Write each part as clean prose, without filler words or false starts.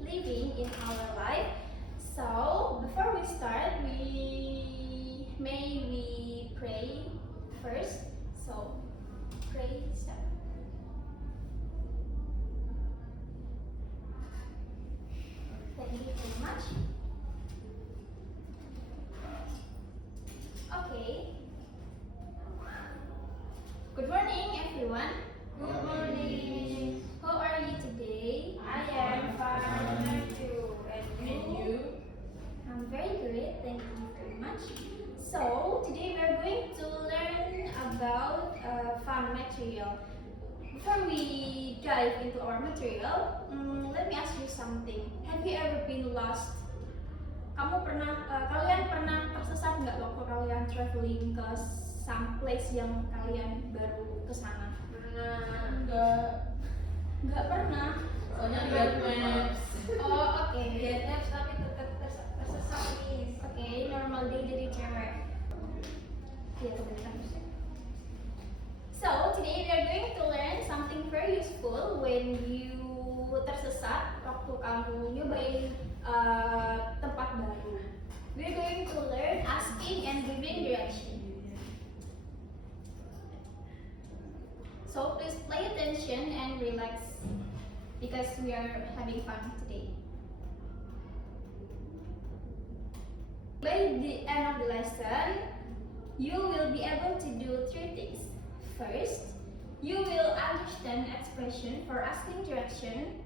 living in our life. So before we start, we pray first. So pray start. Thank you very much. Okay. Good morning, everyone. Good morning. How are you today? I am fine, thank you. And you? I'm very great, thank you very much. So today we are going to learn about fun material. Before we dive into our material, let me ask you something. Have you ever been lost? Kalian pernah tersesat nggak waktu kalian traveling ke some place yang kalian baru ke sana? Nggak pernah. Soalnya lihat maps. Oh, oke. Lihat maps tapi tetap tersesat nih. Oke, normal dia jadi cewek. Iya, kebetulan. So, today we are going to learn something very useful when you tersesat waktu kamu nyobain tempat baru. We are going to learn asking and giving direction. So, please pay attention and relax because we are having fun today. By the end of the lesson, you will be able to do 3 things. First, you will understand expression for asking direction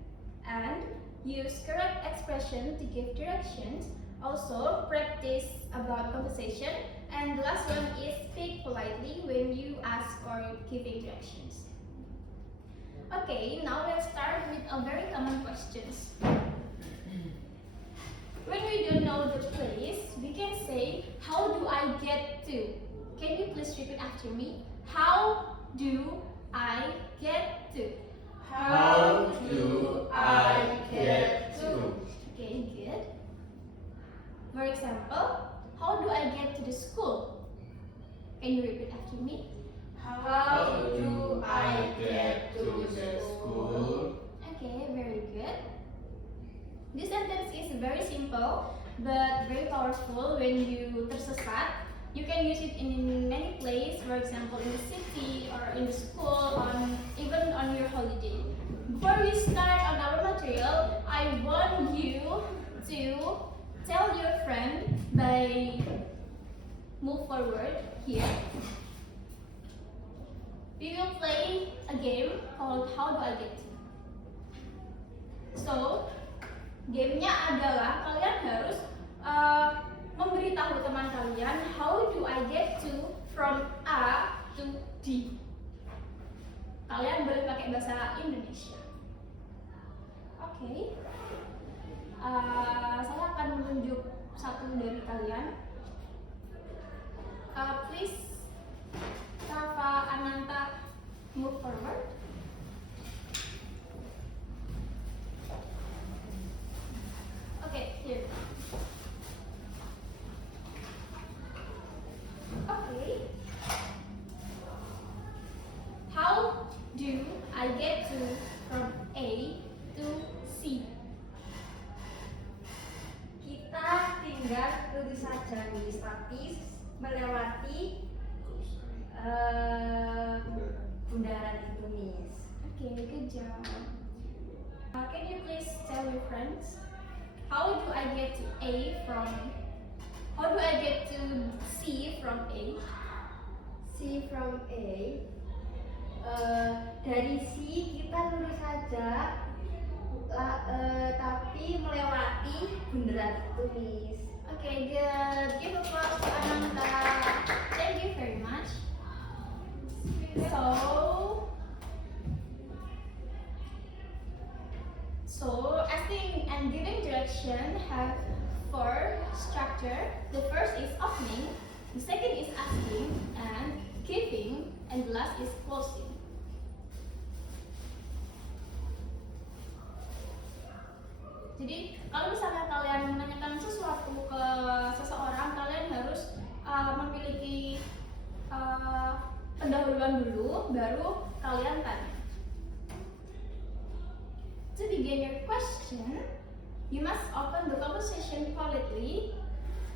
and use correct expression to give directions. Also, practice about conversation. And the last one is speak politely when you ask or giving directions. Okay, now let's start with a very common questions. When we don't know the place, we can say, how do I get to? Can you please repeat after me? How do I get to? How do I get to? Okay, good. For example, how do I get to the school? Can you repeat after me? How do I get to the school? Okay, very good. This sentence is very simple but very powerful when you tersesat. You can use it in many places, for example in the city or in the school, even on your holiday. Before we start on our material, I want you to tell your friend by move forward here. We will play a game called How Do I Get To? So, gamenya adalah kalian harus memberitahu teman kalian how do I get to from A to D. Kalian boleh pakai bahasa Indonesia. Oke. Saya akan menunjuk satu dari kalian. Please, Safa Ananta, move forward. Okay, here. Okay. How do I get to from A to C? Kita tinggal lurus saja nih, tapi melewati bundaran itu nih. Okay, good job. Can you please tell your friends how do I get to A from? How do I get to C from A? C from A. Dari C kita lurus saja, tapi melewati bundaran itu nih. Okay, good. Give applause to Ananta. Thank you very much. So asking and giving direction have 4 structure. The first is opening, the second is asking and giving, and the last is closing. Jadi kalau misalnya kalian menanyakan sesuatu ke seseorang, kalian harus memiliki pendahuluan dulu, baru kalian tanya. To begin your question, You must open the conversation politely.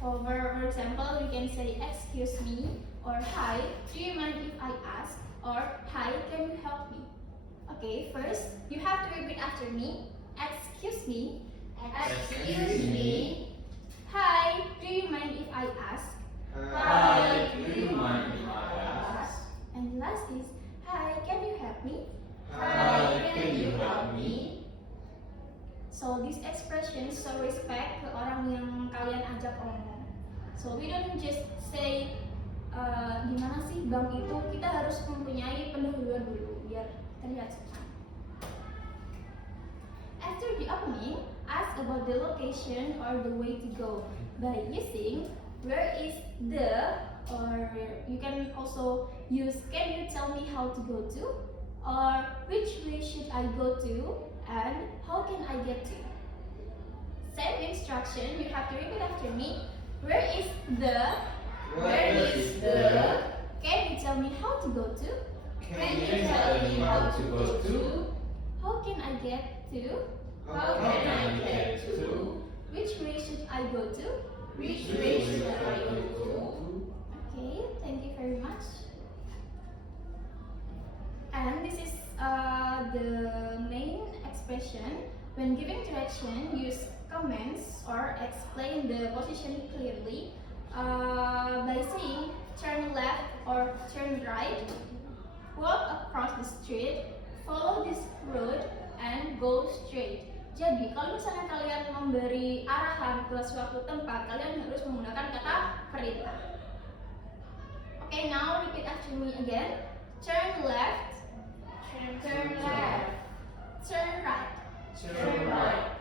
For example, you can say excuse me or hi, do you mind if I ask, or hi, can you help me? Okay, first you have to repeat after me. Excuse me. Excuse me. Hi, do you mind if I ask? Hi, do you mind if I ask? And the last is hi, can you help me? Hi, can you help me? So these expressions show respect ke orang yang kalian ajak omong. So we don't just say gimana sih bank itu, kita harus mempunyai pendahuluan dulu biar terlihat sopan. After the opening, ask about the location or the way to go by using where is the, or you can also use can you tell me how to go to, or which way should I go to, and how can I get to. Same instruction, you have to repeat after me. Where is the? Where is the? Can you tell me how to go to? Can you tell me how to go to? How can I get to? How can I get to? Which way should I go to? Which way should I go to? Okay, thank you very much. And this is the main expression. When giving direction, use comments or explain the position clearly by saying turn left or turn right, walk across the street, follow this road, and go straight. Jadi kalau misalnya kalian memberi arahan ke suatu tempat, kalian harus menggunakan kata perintah. Okay, now repeat after me again. Turn left, Turn left. turn right, Turn right.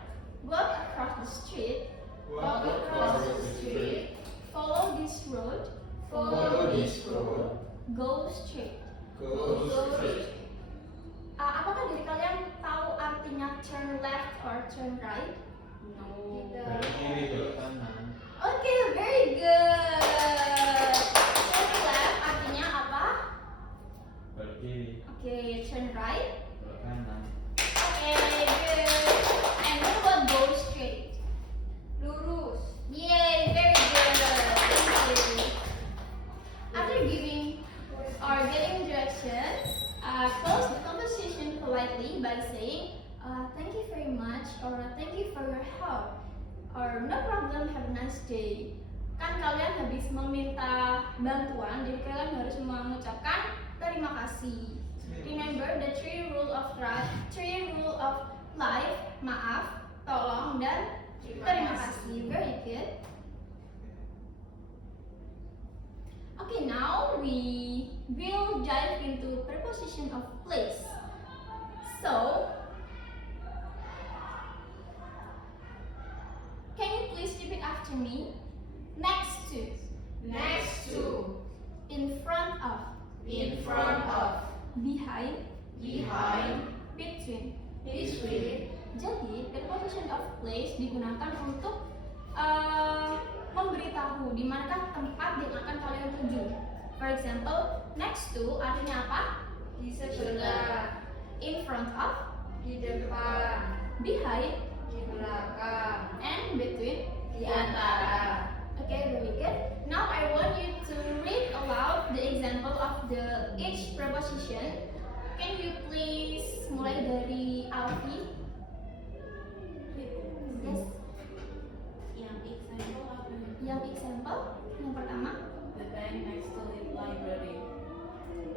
walk across the street, Walk across the street. follow this road, Follow this road. go straight. Go straight. Apakah dari kalian tahu artinya turn left or turn right? No. Belok kiri, belok kanan. Okay, very good. Turn left artinya apa? Belok kiri, Okay, turn right. belok kanan. Okay, good. And what about go straight? Lurus. Yay, very good. Thank you. After giving or getting direction, close the conversation politely by saying thank you very much, or thank you for your help, or no problem, have a nice day. Kan kalian habis meminta bantuan, jadi kalian harus mengucapkan terima kasih. Remember the three rule of life, maaf, tolong, dan terima kasih. Very good. Okay, now we will dive into preposition of place. So, can you please repeat after me? Next to, Next to. in front of, In front of. behind, Behind. between. Between. Jadi, preposition of place digunakan untuk memberitahu di manakah tempat yang akan kalian tuju. For example, next to artinya apa? Di sebelah. In front of, Di depan. behind, Di belakang. and between. Di antara. Okay, very good. Now I want you to read aloud the example of the each preposition. Can you please mulai dari Alfi? Yes. Yang example yang pertama The bank next to the library.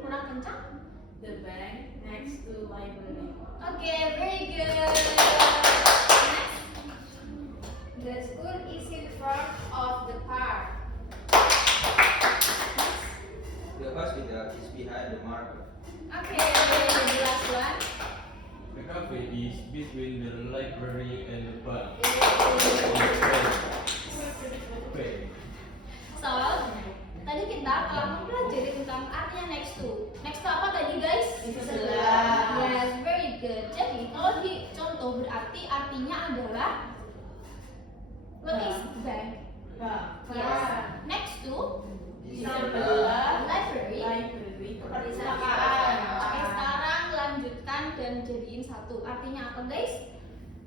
kurang kencang. The bank next to library. Okay, very good. Next. The school is in front of the park. The hospital is behind the market. Okay, the last one. The cafe is between the library and the bar. Okay. So, tadi kita telah mempelajari tentang artinya next to. Next to apa tadi guys? Di sebelah. Yes, very good. Jadi kalau di contoh berarti artinya adalah what is bank? Yes. Next to Di sebelah. library. Library. Perpustakaan. Oke, sekarang lanjutkan dan jadiin satu. Artinya apa guys?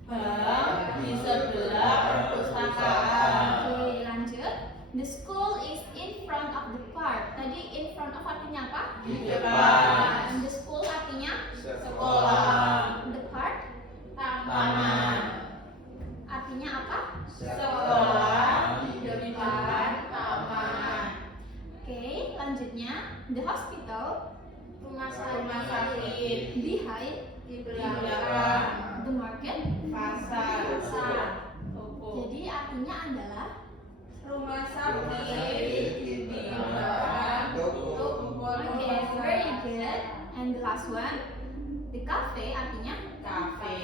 Bank di sebelah perpustakaan. Oke, lanjut. The school is in front of the park. Tadi in front of artinya apa? Di depan. The school artinya Sekolah. the park Taman. artinya apa? Sekolah di depan taman. Oke, lanjutnya the hospital Rumah Rumah sakit. behind Di Di belakang. the market. Pasar. Toko. Jadi artinya adalah Rumah Rumah sakit sakit di di belakang toko. toko. okay, very good. And the last one, the cafe artinya Kafe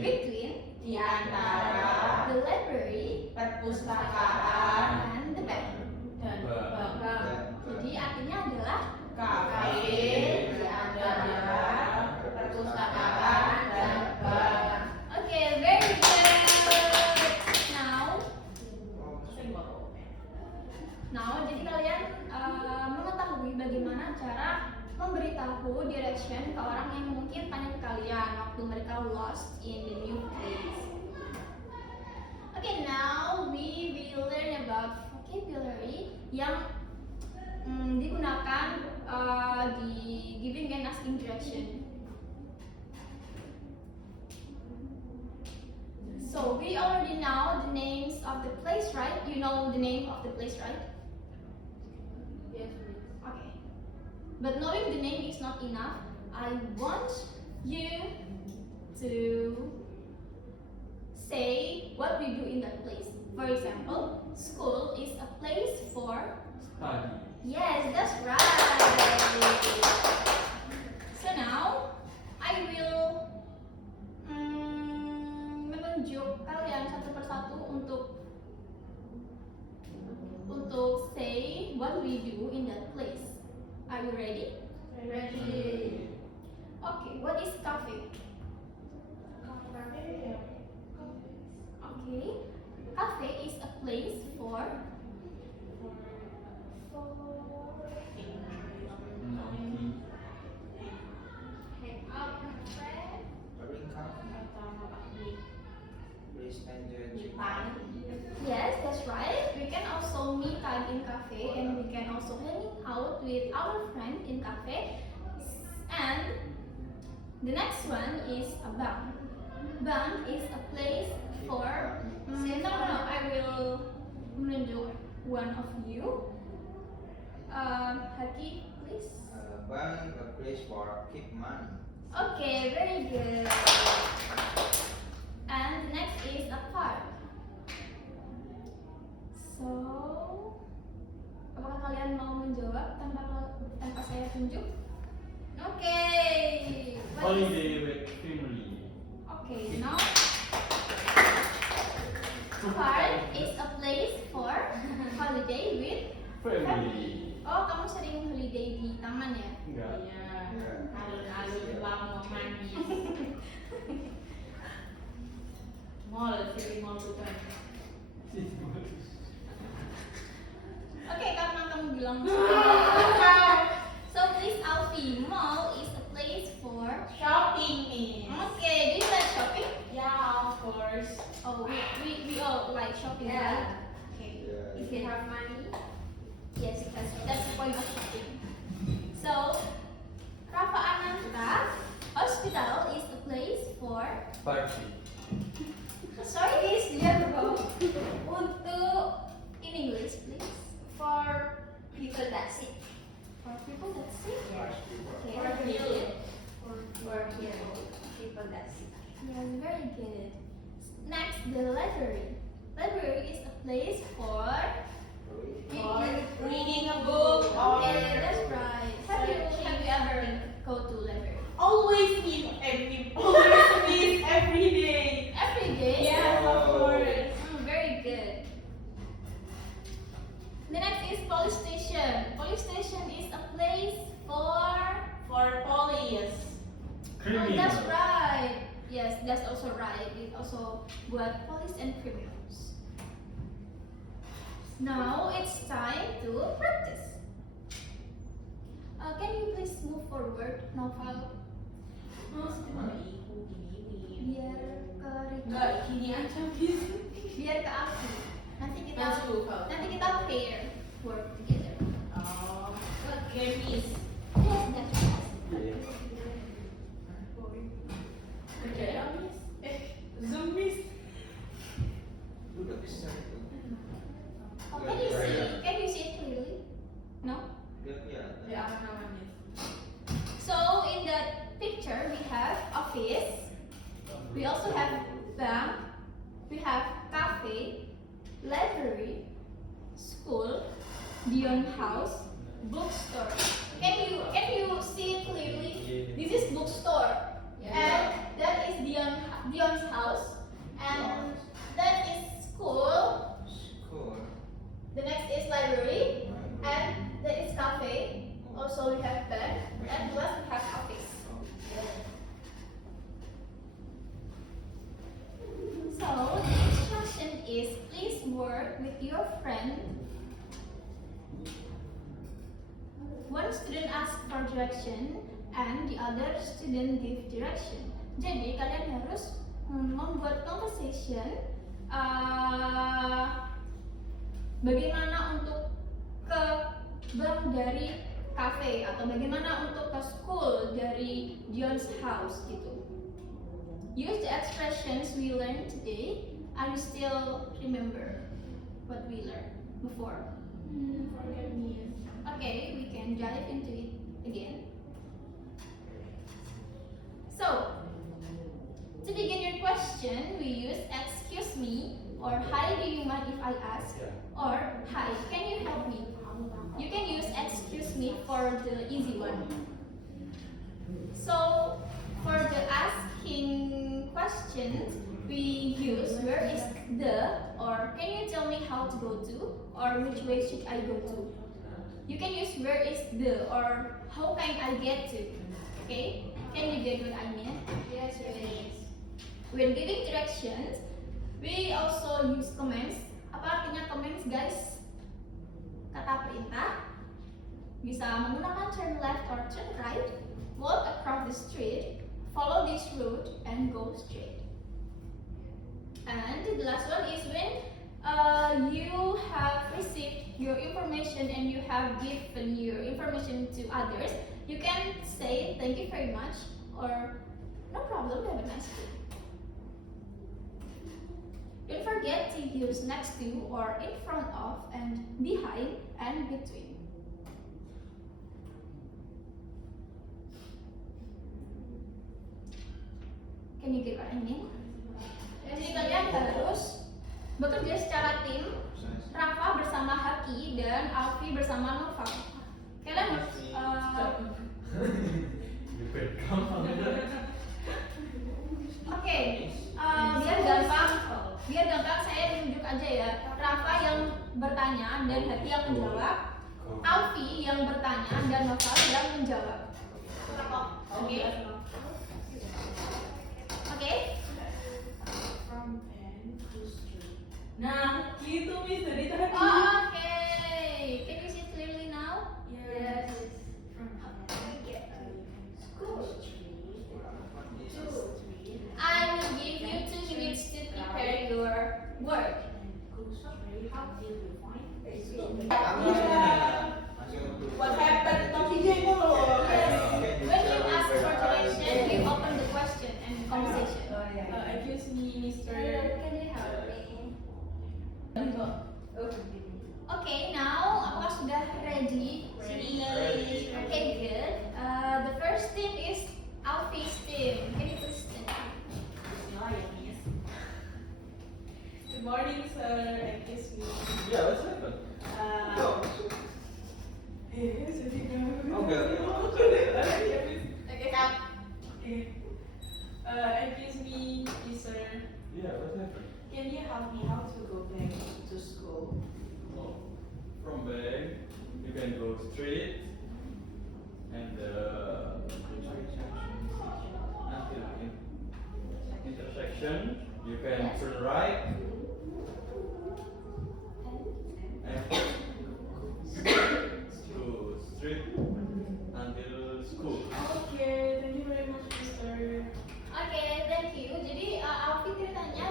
between di antara the library perpustakaan and the bank. dan bank. Jadi artinya adalah Kafe di antara perpustakaan dan bank. okay, very good. Now, jadi kalian mengetahui bagaimana cara memberitahu direction ke orang yang mungkin tanya ke kalian waktu mereka lost in the new place. Okay, now we will learn about vocabulary yang digunakan di giving and asking direction. So we already know the names of the place, right? You know the name of the place, right? Yes. Okay. But knowing the name is not enough. I want you to say what we do in that place. For example, school is a place for. Study. Yes, that's right. So now I will menunjuk kalian satu persatu untuk say what we do in that place. Are you ready? Ready. Okay, what is cafe? Okay, cafe is a place for Hang out with friends. Drink coffee. Please enjoy the yes, that's right. We can also meet time in cafe and we can also hang out with our friend in cafe. And the next one is a bank. Bank is a place for. No, I will menunjuk one of you. Haki, please. Bank, a place for keep money. Okay, very good. And the next is a park. So, apakah kalian mau menjawab tanpa saya tunjuk? Okay. What is- Holiday with family. Okay, now park is a place for holiday with family. Family. Oh, kamu sering holiday di taman ya? Enggak. Iya, alun-alun Lamongan nih. Mall, city mall bukan. Oke, karena kamu bilang so please Alfie, mall is a place for. Shopping nih. Okay, do you like shopping? Yeah, of course. Oh, we all like shopping, Yeah. right? Okay. If you have money. Yes, that's the point of shopping. So, Rafa Ananta Hospital is a place for. Party. Sorry, guys, dia berbau. Untuk in English, please. For people that sick. For people that sick. Nice people. Okay. For very heal. good. For heal people that sick. Yes, very good. Next, the library. Library is a place for. For reading a book or Okay, that's right. Have you ever go to library? always meet every day. Every day? Yes, of course. Very good. The next is police station. Police station is a place for. Police. Oh, that's right. Yes, that's also right. It also buat police and criminals. Now it's time to practice. Can you please move forward, Novel? Biar ke Enggak, gini aja bis. Biar ke Alfi. Nanti kita Masuk. pair work together. Oh, oke miss. Yes, that's right. Yeah. Kerja ya miss. Zoom miss. Udah bisa itu. Oh, can you see it clearly? No? Dia kelihatan. Ya aman miss. So in that picture we have office, we also have bank, we have cafe, library, school, Dion house, bookstore. Can you see it clearly? This is bookstore, and that is Dion's house, and that is school. School. The next is library, and that is cafe. Also we have bank, and plus we have office. So the instruction is please work with your friend. One student ask for direction and the other student give direction. Jadi kalian harus membuat conversation bagaimana untuk ke bank dari cafe atau bagaimana untuk ke school dari Dion's house gitu. Use the expressions we learned today. Are you still remember what we learned before? Forget me. Okay, we can dive into it again. So, to begin your question, we use excuse me or hi, do you mind if I ask? Or hi, can you help me? You can use excuse me for the easy one. So, for the asking questions, we use where is the or can you tell me how to go to or which way should I go to? You can use where is the or how can I get to? Okay? Can you get what I mean? Yes, yes. When giving directions, we also use commands. Apa artinya commands, guys? Kata perintah. Bisa menggunakan turn left or turn right, walk across the street, follow this road, and go straight. And the last one is when you have received your information and you have given your information to others, you can say thank you very much or no problem, have a nice day. Don't forget to use next to or in front of and behind and between. Can you get what I mean? Jadi kalian harus bekerja secara tim. Rafa bersama Haki dan Alfi bersama Nova. Kalian harus Oke, biar gampang saya tunjuk aja ya. Rafa yang bertanya dan Haki yang menjawab. Alfi yang bertanya dan Nova yang menjawab. Oke. Oke. From pen to street. Nah, gitu miss dari tadi. Okay. Can you see it clearly now? Yes. From I will give you 2 minutes to prepare your work. What happened? Tapi jengol loh. When you ask for direction, you open the question and conversation. Excuse me, Mr. Can you help me? Okay, now apakah sudah ready? Ready. Okay, good. The first team is Alfi's team. Can you please stand? Good morning, sir. Excuse me. Yeah, what's happened? Okay, stop. Excuse me, sir. Yeah, what's happened? Can you help me how to go back to school? Oh, from back, you can go straight and until intersection, you can turn right and to street until school. Okay, thank you very much, Mr. Oke, thank you. Jadi Alfi ceritanya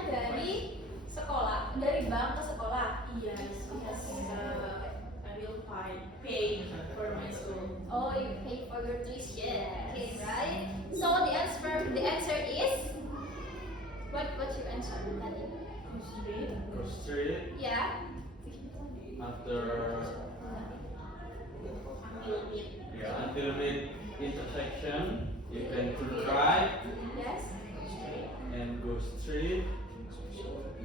tuition. Okay, right? So the answer is what's your answer, Tadi? Go straight Yeah. after until mid intersection. You can turn right Yes. and go straight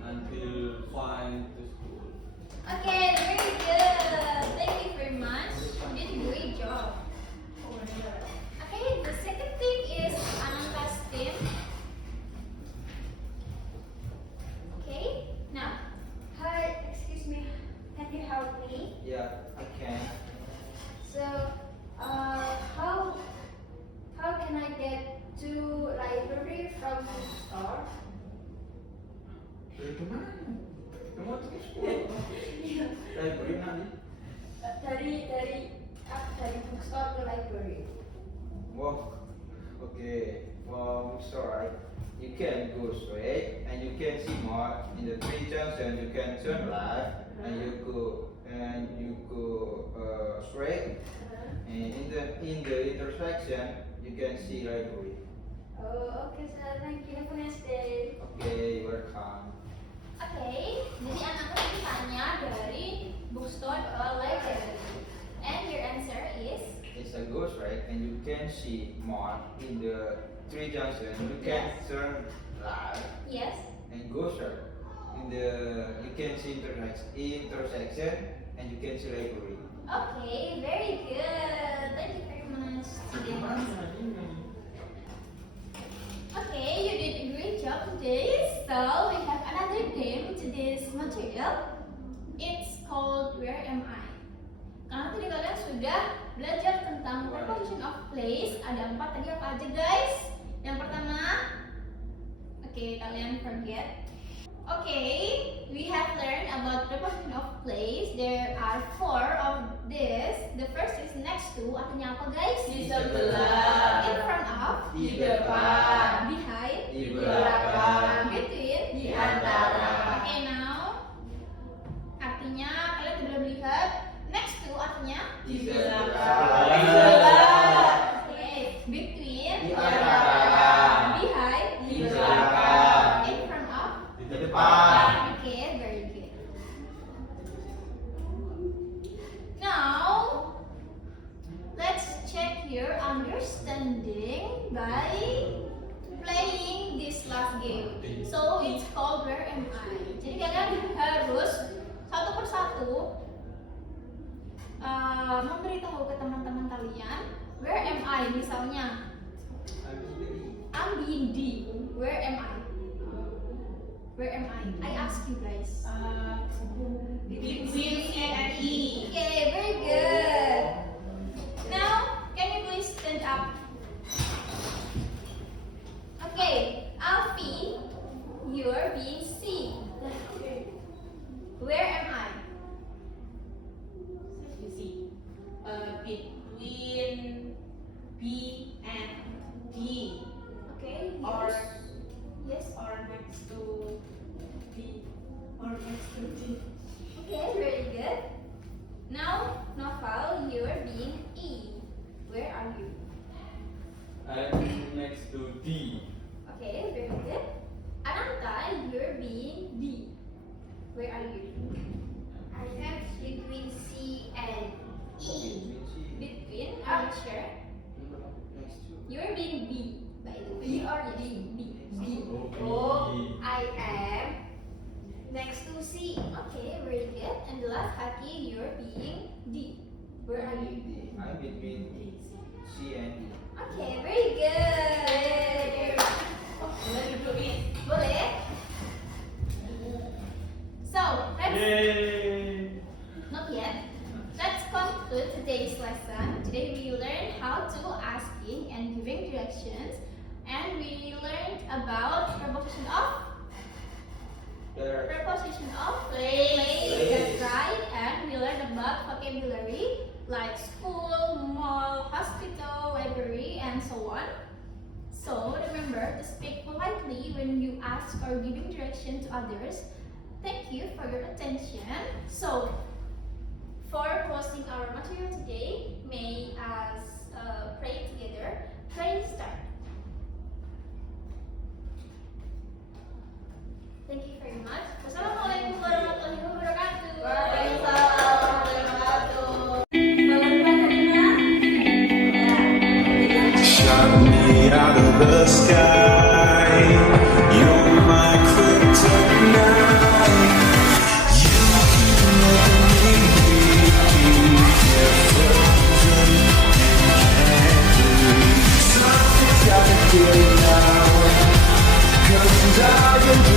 until find the school. Okay, very good. Thank you very much. You did a great job. Okay, the second thing is Ananta's team. Okay, now, Hi, excuse me. Can you help me? Yeah, I can. So, how can I get to library from the store? Dari kemana? Kamu ke sekolah? Library nanti. Dari bookstore ke library. Wow. Okay. From store, you can go straight and you can see more in the three junction. You can turn left and you go straight. And in the intersection, you can see library. Oh, okay, sir. Thank you. Have a nice day. Okay, welcome. oke, jadi anakku tanya dari bookstore ke library. And your answer is It's a go straight and you can see more in the three junction. You can Yes. turn left yes. and go straight. You can see intersection and you can see library. Okay, very good. Thank you very much, students. Okay, you did a great job today. So we have another game to this material. It's called Where Am I? Karena tadi kalian sudah belajar tentang preposition of place. Ada 4 tadi apa aja guys? Yang pertama, oke kalian forget. Okay, we have learned about preposition of place. There are 4 of this. The first is next to, artinya apa guys? Di sebelah. In front of, Di depan. behind, Di belakang. between, Di antara. Okay, now artinya kalian sudah melihat next to artinya Di belakang. belakang. Di sebelah. okay, between, Di antara. behind, Di belakang. in front of. Di depan. Okay, very good. Now, let's check your understanding by playing this last game. So, it's called Where Am I? Jadi kalian harus satu persatu memberitahu ke teman-teman kalian Where am I? Misalnya, I'm being D. Where am I? Where am I? I ask you guys. Between C and E. Okay, very good. Now, can you please stand up? Okay, Alfie, you're being C. Where am I? You see, between B and D, Okay, or yes. or next to B, or next to D. Okay, very good. Now, Noval, you're being E. Where are you? I'm next to D. Okay, very good. Ananta, you're being D. Where are you? I am between C and E. Between, are you sure? Next to. You're being B, by the way. B or D? B. Oh, I am next to C. Okay, very good. And the last Haki, you're being D. Where are you? D. I'm between C and D. Okay, very good. Boleh dudukin. Boleh? So, let's Yay! not yet. Let's conclude today's lesson. Today we learned how to asking and giving directions, and we learned about preposition of There. place. That's right. And we learned about vocabulary like school, mall, hospital, library, and so on. So remember to speak politely when you ask or giving direction to others. Thank you for your attention. So, for closing our material today, may us pray shot me out of the sky. You're my kryptonite. You keep making me weak. Get frozen in candy. Something's got me feeling now. 'Cause I'm dying to